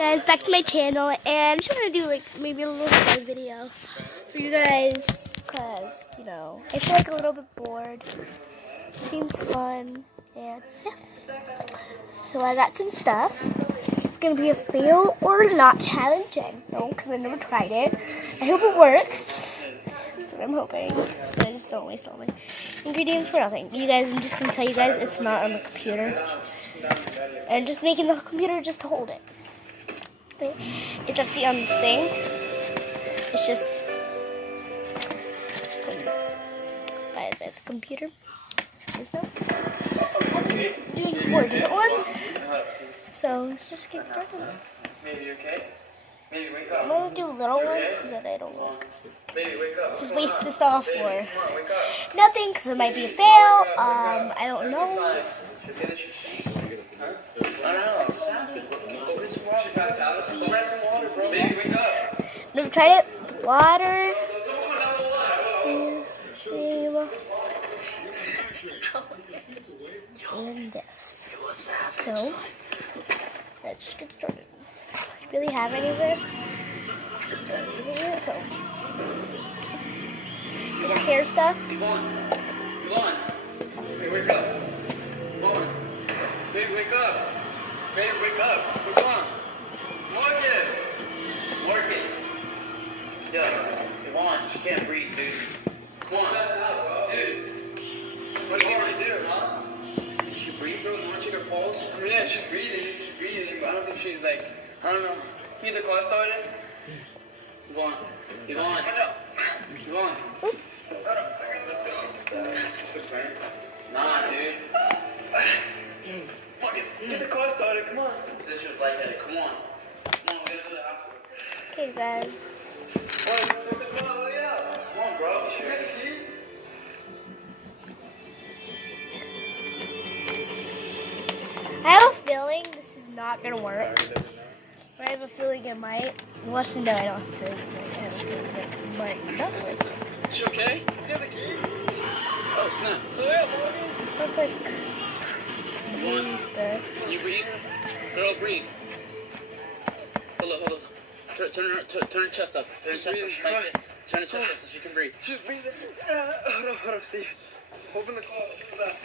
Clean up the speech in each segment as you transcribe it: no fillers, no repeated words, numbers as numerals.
Guys, back to my channel, and I'm just gonna do like maybe a little fun video for you guys because you know I feel like a little bit bored. Seems fun, and yeah. So I got some stuff. It's gonna be a fail or not challenge, because I never tried it. I hope it works. That's what I'm hoping. So I just don't waste all my ingredients for nothing. You guys, I'm just gonna tell you guys it's not on the computer. I'm just making the computer just to hold it. It's actually on this thing. It's just by the computer. So I'm doing 4 different ones. So let's just get started. I'm gonna do little ones so that I don't just waste this off for nothing because it might be a fail. I don't know. Never tried it. Water. And this. So let's get started. I really have any of this. So the hair stuff. Yvonne. Hey, wake up. Yvonne. Baby, wake up. Baby, wake up. What's wrong? Morgan. Yeah. Yvonne, she can't breathe, dude. Come on. Dude. What do you want to do, huh? Did she breathe, bro? You want to check her pulse? I mean, yeah, she's breathing. But I don't think she's like, I don't know. Can you get the car started? Yvonne. Nah, dude. Fuck it. Get the car started. Come on. This was lightheaded. Come on. We gotta go to the hospital. Okay, guys. Come on, bro. You got the key? I have a feeling this is not gonna work. But I have a feeling it might. Watch the I don't have a feeling it might not work. Is she okay? Does she have the key? Oh, snap. That's like One. Can you breathe? Girl, breathe. Hold on. Turn her chest up. Turn her chest up. Like, turn her chest up so she can breathe. She's breathing. Hold up, Steve. Open the closet.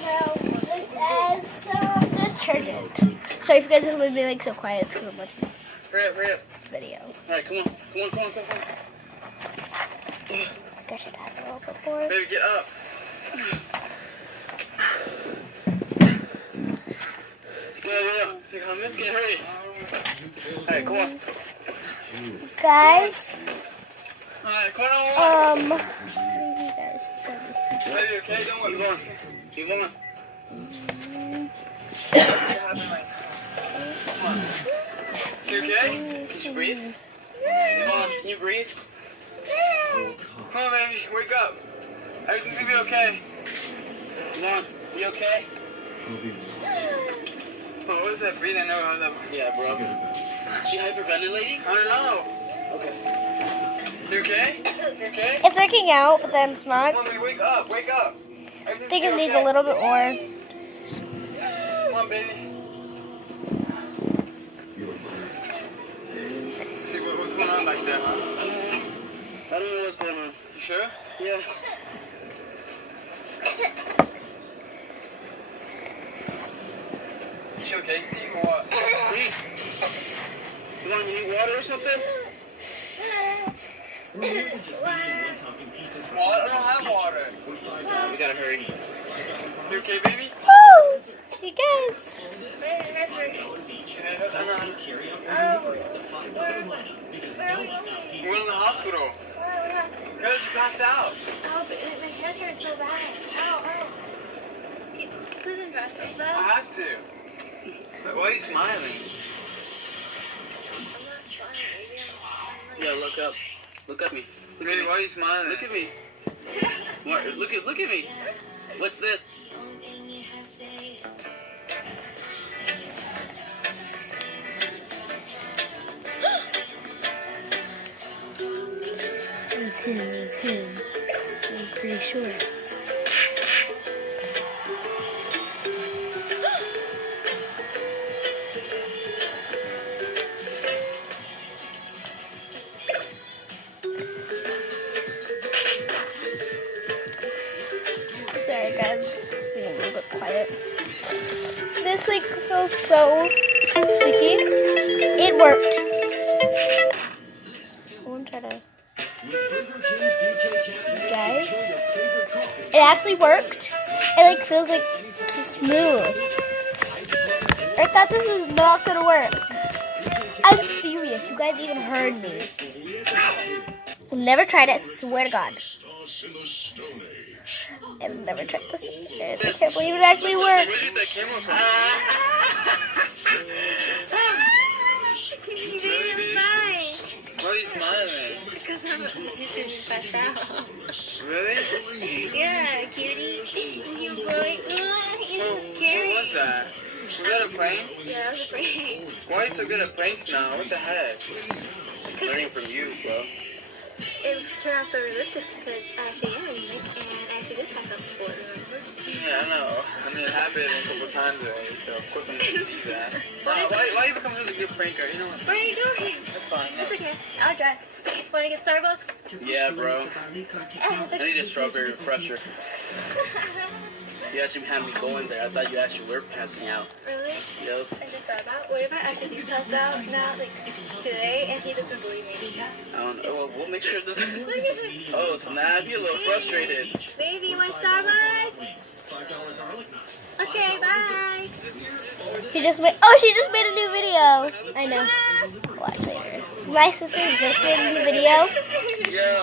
now let's add some detergent. Sorry if you guys are going to be like so quiet. It's because I'm watching Hurry up. video. Alright, come on. I think I should add a little bit more. Baby, get up. Yeah. You coming? Yeah, hurry. Alright, come on. Guys. Alright, come on. You guys. Baby, okay? Don't worry. Go on. Keep on. Come on. You okay? Can you breathe? Come on, can you breathe? Come on, baby. Wake up. Everything's gonna be okay. Come on. You okay? Oh, what is that breathing? I know how that. Yeah, bro. Is she hyperventilating? I don't know. Okay. You okay? It's working out, but then it's not. Come on, baby. Wake up. I think it needs a little bit more. Come on, baby. See what's going on back there, huh? I don't know what's going on. You sure? Yeah. Is she okay, Steve, or what? Breathe. Come on, you need water or something? Well, I don't have water. We gotta hurry. You okay, baby? Woo! You guys. We're in the hospital. Because you passed out. Oh, but my head hurts so bad. Ow. Please undress me, though. I have to. But why are you smiling? I'm not smiling, baby. I'm Yeah, look up. Look at me. Baby, why are you smiling? Look at me. What? Look at me. What's this? It's him. These gray shorts. feels so sticky. It worked. Someone try to... Guys, it actually worked. It like feels like too smooth. I thought this was not gonna work. I'm serious. You guys even heard me. I've never tried it. I swear to God. I've never tried this. And I can't believe it actually worked. You didn't even fine. Why are you smiling? Because I'm passed out. Really? Yeah, cutie. You boy. What was that? Was that a prank? Yeah, I was afraid. Why are you so good at pranks now? What the heck? Learning from you, bro. It turned out so realistic because I actually am anemic and I actually did pass out before, remember? Yeah, I know. I mean, it happened a couple times already, so of course I'm gonna do that. Why you become such a good pranker? You know what? What are you doing? That's fine. It's okay. I'll try. Want to get Starbucks? Yeah, bro. I need a strawberry refresher. You actually had me going there. I thought you actually were passing out. Really? Yep. I just thought about what if I actually do pass out now, like today, and he doesn't believe me? I don't know. Well, we'll make sure it doesn't. Look at him. Oh, snap. You're a little frustrated. Baby, you want Starbucks? Okay, bye. She just made a new video. I know. Watch later. My sister just made a new video.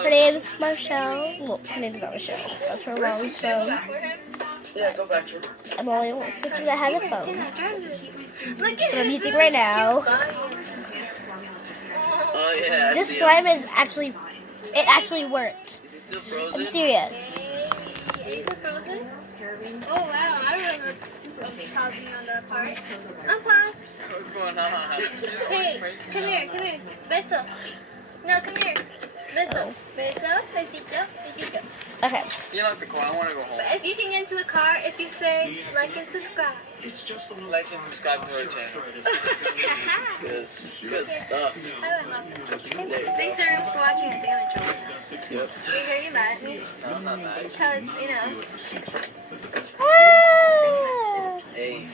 Her name's Marshall. Well, her name's not Michelle. That's her mom's phone. Yeah, go back. I'm the only one sister that has a phone. Look at That's what I'm using right now. Oh, yeah. This slime is actually, it actually worked. Still I'm frozen? serious. Is it frozen? Oh wow, I remember pausing on the part. Unpause. What's going on? Hey, come here. Beso. No, come here. Beso. Beso, besito, besito. Okay. You don't have to go. I want to go home. But if you can get into the car, if you say like and subscribe. Like and subscribe to her channel. Good stuff. Thanks everyone for watching. I think I'm in trouble. Yep. Are you mad at me? No, I'm not mad. Because, you know. Ah! Hey.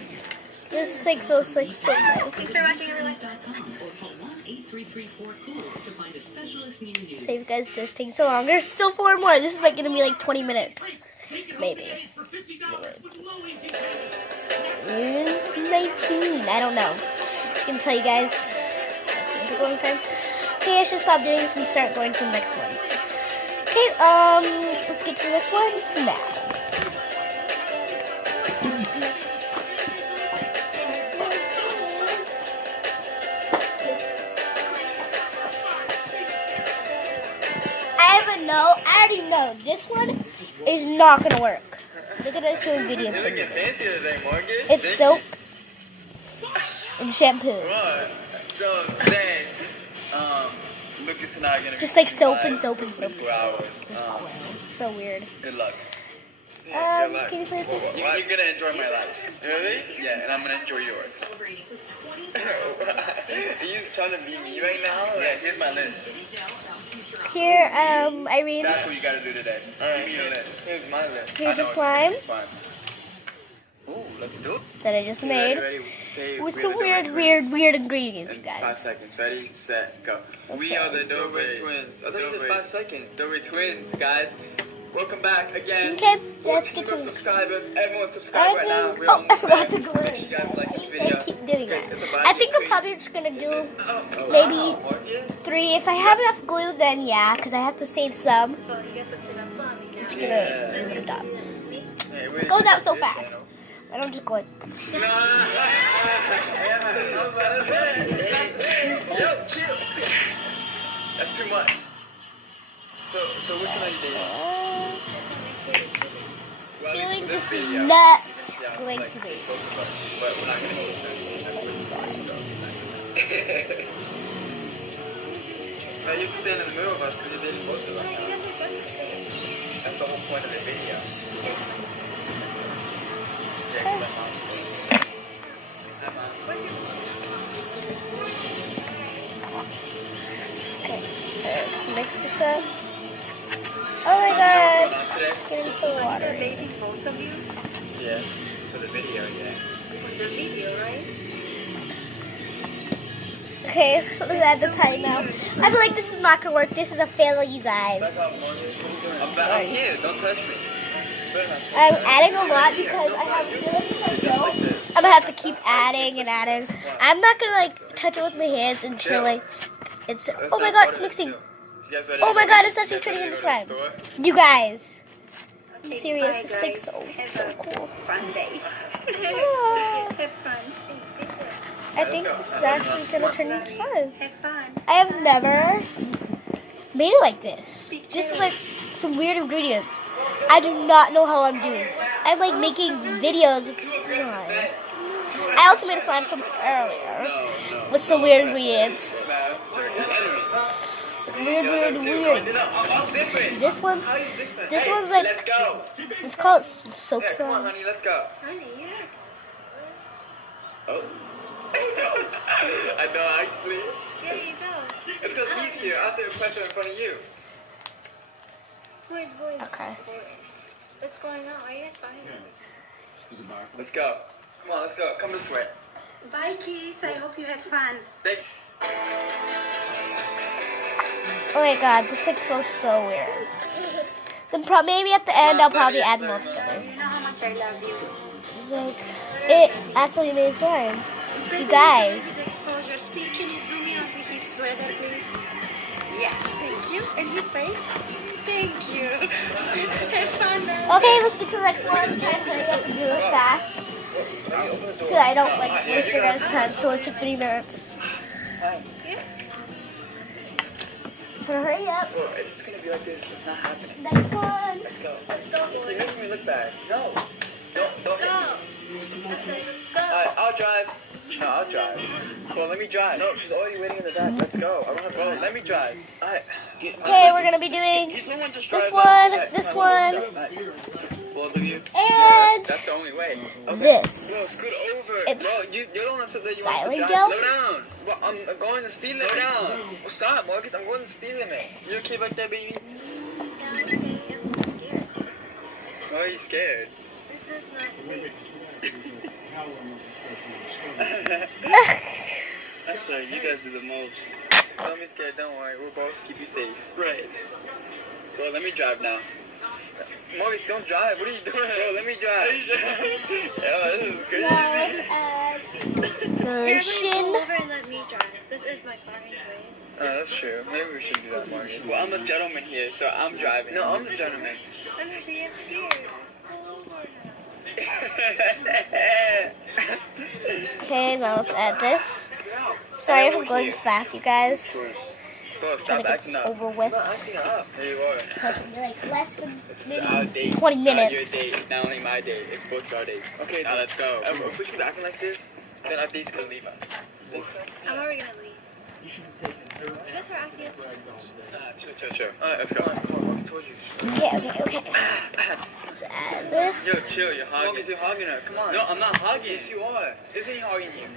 This like feels like so nice. Thanks for watching everyone. So you guys, this taking so long. There's still 4 more. This is like gonna be like 20 minutes, maybe. 19. I don't know. Just gonna tell you guys. It's gonna take a long time. Okay, I should stop doing this and start going to the next one. Okay, let's get to the next one now. I already know this one is not gonna work. Look at the two ingredients in You're looking it. fancy today, Morgan. It's soap and shampoo. What? So today, Lucas and I are gonna Just like soap and soap and soap. 2 hours. Just cool. It's so weird. Good luck. Yeah, good luck. Can you put this? You're gonna enjoy my life. Really? Yeah, and I'm gonna enjoy yours. Are you trying to be me right now? Yeah, here's my list. Here, Irene. That's what you gotta do today. Alright, give me your list. Here's my list. Here's the I know slime it's fun. Ooh, let's do it. that I just You made ready? Say with we some are the Doorway weird ingredients, Twins. you In 5 guys. seconds. Ready, set, go. Let's We say. are the Doorway Twins. I thought you said 5 seconds. Doorway Twins, guys. Welcome back again. Okay, let's get to. Subscribers. Everyone subscribe right now. We're Oh, I almost forgot there. to glue. Make sure you guys like this I video. keep doing that. It's about I to think get I'm probably just gonna do Oh, maybe wow, Morgan. 3. If I have enough glue, then yeah, because I have to save some. So you guys look to the phone now. Just Yeah. gonna do it up. Hey, It goes out so fast. I don't just go like. No, I was about to say. Yo, chill. That's too much. So what can I do? Well, Feeling for this is video, not yeah, going like, to be. both of us, but we're not gonna go with that. But you have to stand in the middle of us because you did both of them. That's the whole point of the video. Yeah, 'cause my mom's close. Hi, Mom. Okay, let's mix this up. Oh my god, Today? it's getting so watery. Baby, both of you. Yeah, for the video, yeah. the video, right? Okay, let's add the time now. I feel like this is not gonna work. This is a fail, you guys. I'm here. Don't touch me. I'm adding a lot because I have a feeling if I don't, I'm gonna have to keep adding and adding. I'm not gonna like touch it with my hands until like it's. Oh my god, it's mixing. Oh my god, it's actually turning into slime. You guys, I'm serious. This is so cool. Fun day. Ah, Have fun. I think this is actually gonna turn into slime. Have fun. I have never made it like this. This is like some weird ingredients. I do not know how I'm doing this. I'm like making videos with slime. I also made a slime from earlier with some weird ingredients. Weird. This one's like, Let's go. let's call it soap Come on, slime. honey. Let's go. Honey, yeah. Oh. I know, actually. There you go. It's because he's here. I have to question in front of you. Boys. Okay. What's going on? Are you guys fine? Let's go. Come on, let's go. Come this way. Bye, kids. I hope you had fun. Thanks. Oh my god, this like feels so weird. Then maybe at the end I'll probably add them all together. You know how much I love you. It's like, it actually made slime. You guys. His exposure. Steve, can you zoom in onto his sweater, please? Yes, thank you. And his face? Thank you. Have fun now. Okay, let's get to the next one. Try to hurry up and do it fast. So I don't like waste your guys' time. So it took 3 minutes. Yeah. So hurry up. Oh, it's going to be like this. It's not happening. Next one. Let's go. Let's go, You're boys. making me look bad. No. Don't hit me. Go. That's it. Let's go. Alright, I'll drive. No, I'll drive. Well, let me drive. No, she's already waiting in the back. Let's go. I don't have to go. Let me drive. Alright. Okay, we're gonna be doing Someone just this drive one, up. this one, Both of you. and That's the only way. Okay. this. No, scoot over. It's no, you don't have to let you styling want to gel? drive. Slow down. Well, I'm going the speed limit. Slow down. Well, stop, Marcus. I'm going the speed limit. You okay back there, baby? Yeah, I'm okay. I'm scared. Why are you scared? This is not safe. I swear, you guys are the most. Don't be scared, don't worry. We'll both keep you safe. Right. Well, let me drive now. Maurice, don't drive. What are you doing? Bro, let me drive. Yo, this is crazy. now let's add You're lotion. gonna go over and let me drive. This is my car anyways. That's true. Maybe we should do that, Maurice. Well, I'm the gentleman here, so I'm driving. No, I'm the gentleman. I'm actually scared. Okay, now let's add this. Sorry if I'm going fast, you guys. Bro, Trying stop to get acting this up. over with. Not acting up. There you are. So it can be like less than It's our maybe date. 20 Not your minutes. date. It's not only my date. It's both our dates. Okay, now let's go. If we keep acting like this, then our dates could leave us. Think so? I'm already gonna leave. You guys are acting. Chill. Alright, let's go. Come on, Marcus told you. Okay. Let's add this. Yo, chill, you're hogging. Marcus, you're hogging her. Come on. No, I'm not hogging. Yes, you are. Isn't he hogging you?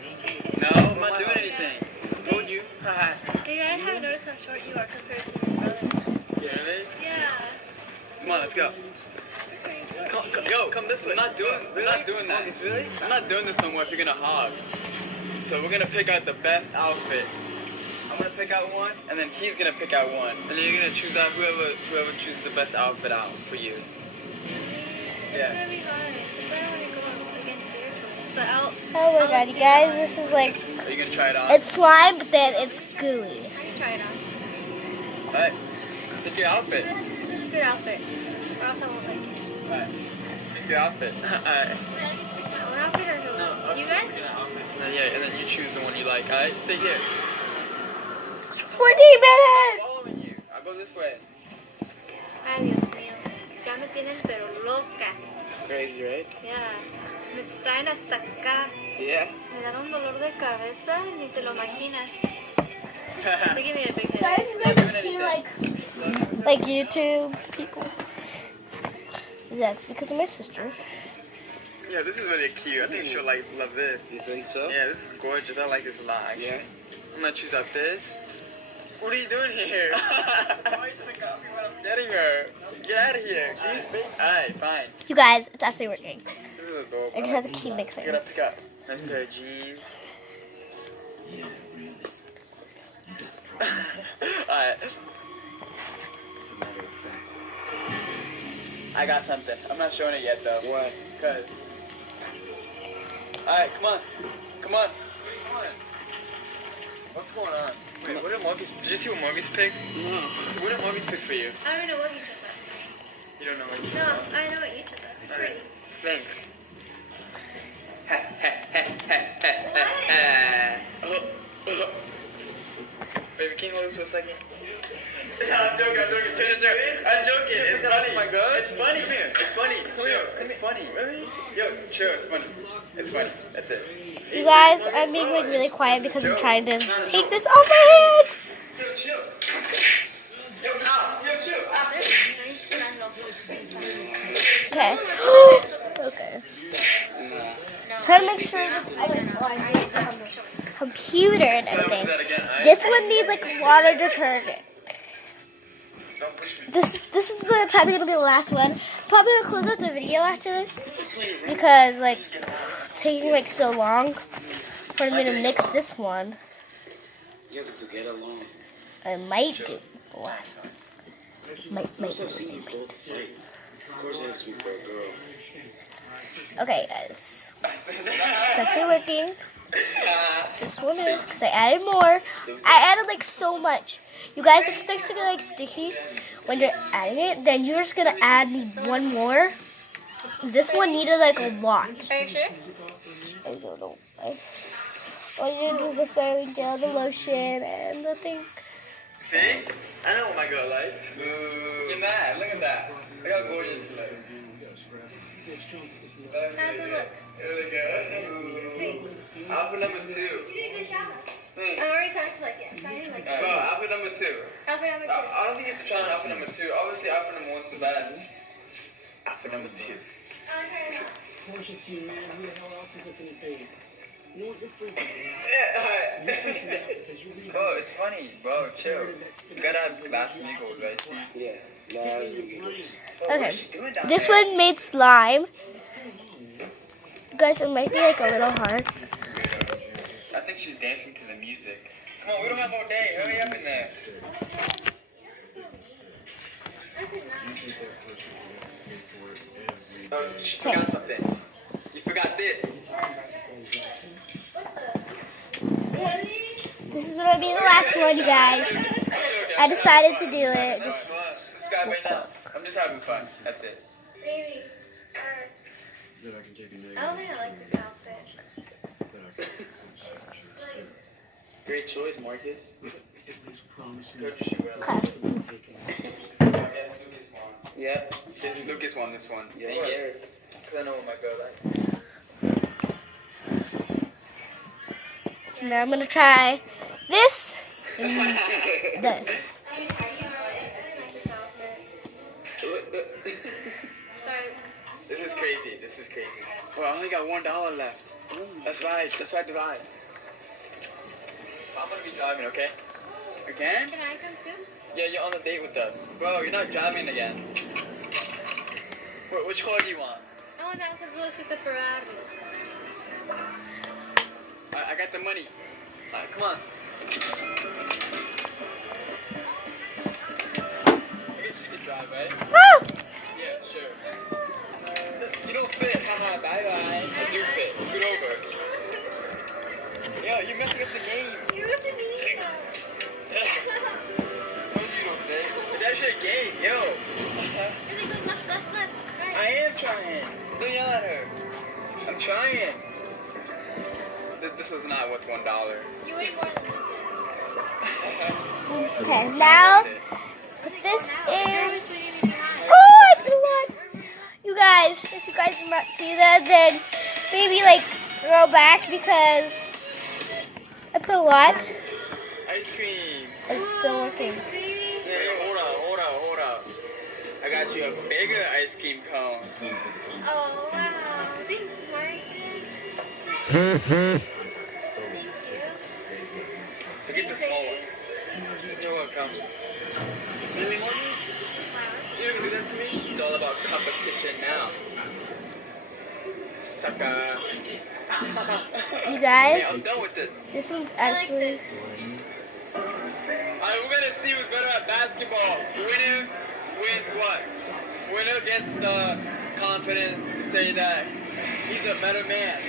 No, I'm not doing anything. Told you. Haha. You guys have noticed how short you are compared to your brother. Really? Yeah. Come on, let's go. Come this way. I'm not doing that. Really? I'm not doing this no more if you're gonna hog. So we're gonna pick out the best outfit. I'm gonna pick out one, and then he's gonna pick out one, and then you're gonna choose out whoever chooses the best outfit out for you. It's Yeah. gonna be hard. Because I don't want to go against your choice. But I'll. Oh my god, you guys, this is like, Are you gonna try it on? it's slime, but then it's gooey. I can try it on. Alright. Pick your outfit. This is a good outfit. Or else I won't like it. Alright. Pick your outfit. Alright. What outfit or who? You guys? Yeah, and then you choose the one you like. Alright, stay here. 14 minutes! I'm following you. I'll go this way. Ay, Dios mío. Ya me tienen pero loca. Crazy, right? Ya. Me traen hasta acá. Yeah. Me dan un dolor de cabeza, ni te lo imaginas. Give me a big Sorry head. if you guys see like YouTube people. That's because of my sister. Yeah, this is really cute. I think she'll love this. You think so? Yeah, this is gorgeous. I like this a lot. Yeah. I'm gonna choose out this. What are you doing here? Why are you trying to copy what I'm getting her? Get out of here. Can you speak? Alright, fine. You guys, it's actually working. This is adorable. I just have to keep mixing. You gotta pick up. Nice pair of G's. Yeah, really. Alright, As a matter of fact. I got something. I'm not showing it yet though. What? Cause. Alright, come on. Come on. Come on. What's going on? Wait, what did Marcus? Did you see what Marcus picked? No. What did Marcus pick for you? I don't know what you took last night. You don't know what you No, I know what you took last. It's Alright. pretty. Thanks. Baby, can you hold this for a second? I'm joking, I'm joking. I'm joking. It's funny. Oh my god. It's funny. Come here. It's funny. Come here. It's funny. Really? Yo, chill. It's funny. It's funny. That's it. You guys, I'm being like really quiet because I'm trying to take this off my head. Yo, chill. Yo, ow. Yo, chill. Ow. Okay. Okay. Try to make sure I just on the computer and Can I do everything. that again? This one needs like a lot of detergent. Don't push me. This is probably gonna be the last one. Probably gonna close out the video after this because like it's taking like so long for me to mix this one. Yeah, but to get along. I might do the last one. Might I've do. seen you both fight. Of course, that's sweet for a girl. Okay, guys. It's actually working. This one is because I added more. I added like so much. You guys, if it starts to get like sticky when you're adding it, then you're just gonna add one more. This one needed like a lot. Are you sure? I don't know why. All you do is the styling gel, the lotion, and the thing. See? I know what my girl likes. Get mad. Look at that. Look how gorgeous it looks. How's it look? Really good. Outfit number 2. You did a good job. Thanks. I'm already starting to like it. I'm starting to like it. Bro, outfit number 2. Outfit number 2. I don't think it's trying outfit number 2. Obviously, outfit number 1's the best. Outfit number 2. Yeah, alright. Bro, it's funny, bro. Chill. You gotta have last Migos, right? See? Yeah. Okay, this one made slime. You guys, it might be like a little hard. I think she's dancing to the music. Come on, we don't have all day. Hurry up in there. Oh, she forgot something. You forgot this. This is gonna be the last one, you guys. I decided to do it. Just Subscribe right now. I'm just having fun. That's it. Baby. Then I can take a name. I don't think I like this outfit. Great choice, Marcus. Good okay. Yeah, this Lucas won this one. Yeah, Garrett. Because I know what my girl likes. Now I'm gonna try this. And then. I didn't like this outfit. Sorry. This is crazy. This is crazy. Well, I only got $1 left. That's right. That's right, divide. I'm gonna be driving, okay? Again? Can I come too? Yeah, you're on the date with us. Bro, you're not driving again. Which car do you want? I want that because it looks like the Ferrari. I got the money. Alright, come on. I guess you can drive, right? Ah! Yeah, sure. You don't fit. Haha, bye-bye. I do fit. Scoot over. Yo, you're messing up the game. You're missing me. Told you don't fit. It's actually a game, yo. Is it going left, left, left? I Right. am trying. Don't yell at her. I'm trying. This was not worth $1. You weigh more than Lucas. Okay, now let's put this in. You're sitting behind. Oh, I put a lot. You guys, if you guys did not see that, then maybe like go back because I put a lot Ice cream. and it's still working. Hold up. I got you a bigger ice cream cone. Oh, wow. Thanks, Marcus. Thank you. Forget the small one. You're welcome. Really, Morgan? You're gonna do that to me? It's all about competition now. sucker. You guys, I'm done with this. this one's actually. Alright, we're gonna see who's better at basketball. Winner wins what? Winner gets the confidence to say that he's a better man.